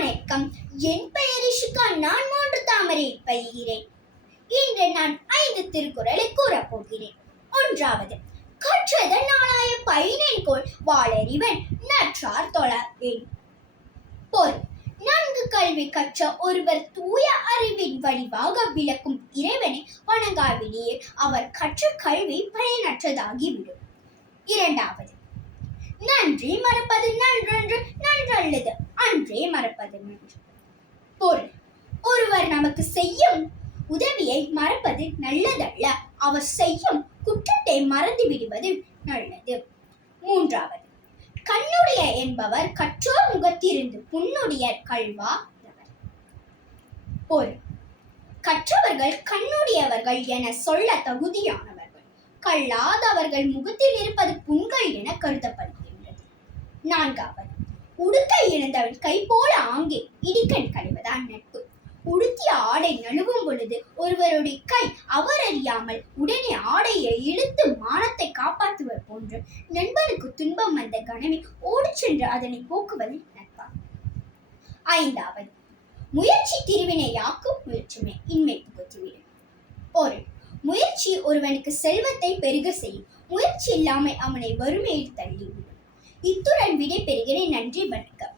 வணக்கம். என் பெயர் இஷிகா. நான் 3 தாமரையில் பயில்கிறேன். இன்று நான் 5 திருக்குறளை கூறப்போகிறேன். 1வது, கற்றதன் நாளாய பயினென்கொல் வாளறிவன் நற்றார் தொழாவேன். பொருள்: நன்கு கல்வி கற்ற ஒருவர் தூய அறிவின் வடிவாக விளக்கும் இறைவனை வணங்காவிடில் அவர் கற்ற கல்வி பயனற்றதாகிவிடும். 2வது, நன்றி மறப்பது நன்றன்று, நன்றல்லது அன்றே மறப்பது நன்று. பொருள்: ஒருவர் நமக்கு செய்யும் உதவியை மறப்பது நல்லதல்ல, அவர் செய்யும் குற்றத்தை மறந்து விடுவது நல்லது. 3வது, கண்ணுடைய என்பவர் கற்றோர் முகத்திருந்து புண்ணுடையர் கல்வா. பொருள்: கற்றவர்கள் கண்ணுடையவர்கள் என சொல்ல தகுதியானவர்கள், கல்லாதவர்கள் முகத்தில் இருப்பது புண்கள் என கருதப்படுகின்றது. 4வது, உடுக்கை இழந்தவன் கை போல ஆங்கே இடிக்கண் களைவதான் நட்பு. உடுத்திய ஆடை நழுவும் பொழுது ஒருவருடைய கை அவர் அறியாமல் உடனே ஆடையை இழுத்து மானத்தை காப்பாற்றுவது போன்று நண்பனுக்கு துன்பம் வந்த கணமே ஓடி சென்று அதனை போக்குவது நட்பாகும். 5வது, முயற்சி திருவினையாக்கும், முயற்சிமை இன்மை புகுத்திவிடும். பொருள்: முயற்சி ஒருவனுக்கு செல்வத்தை பெருக செய்யும், முயற்சி இல்லாமல் அவனை வறுமையில் தள்ளிவிடும். இத்துடன் விடை பெறுகிறேன். நன்றி, வணக்கம்.